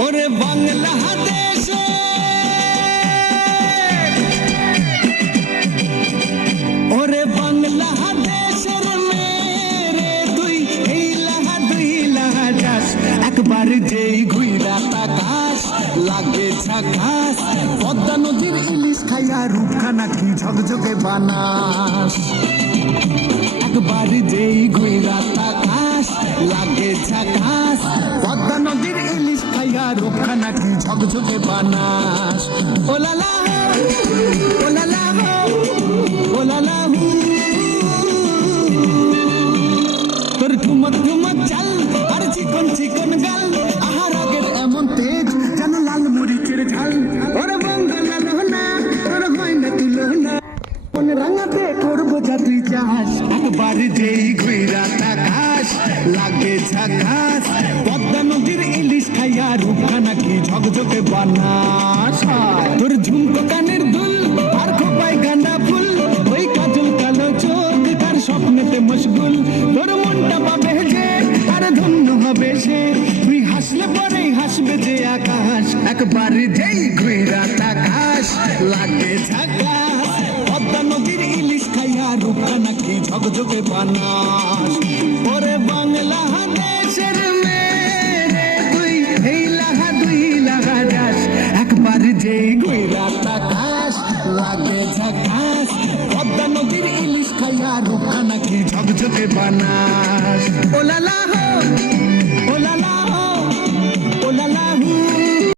ওরে বাংলাদেশে ওরে বাংলাদেশের মেরে তুই দুই লাহা যাস একবার যেই ঘুইরা তাকাস লাগে ঝাকাস পদ্মা নদীর ইলিশ খাইয়া রূপখানা কি ঝকঝকে বানাস একবার যেই ঘুইরা তাকাস লাগে ঝাকাস পদ্মা নদীর ইলিশ খাইয়া রূপখানা কি ঝকঝকে বানাস ওলালা ওলালা ওলালা তোর ঠুমক ঠুমক চাল আর চিকন চিকন গাল আহার আগের এমন তেজ যেন লাল মরিচের ঝাল ওরে বাংলা লোহনা তোর হয় না তুলনা কোন রাঙাতে করবো যা তুই চাস একবার যেই ঘুইরা তাকাস লাগে ঝাকাস পদ্মা নদীর ইলিশ খাইয়া রূপখানা কি ঝকঝকে বানাস তোর ঝুমকো কানের দুল আর খোপায় গাঁদা ফুল ওই কাজল কালো চোখ তার স্বপ্নেতে মশগুল তোর মনটা পাবে যে আর ধন্য হবে সে তুই হাসলে পরেই হাসবে যে আকাশ একবার যেই ঘুইরা তাকাস লাগে ঝাকাস পদ্মা নদীর ইলিশ খাইয়া রূপখানা কি ঝকঝকে বানাস ওরে বাংলাদেশের মেরে তুই দুই লাহা যাস একবার যেই ঘুইরা তাকাস লাগে ঝাকাস পদ্মা নদীর ইলিশ খাইয়া রূপখানা কি ঝকঝকে বানাস ওলালা ওলালা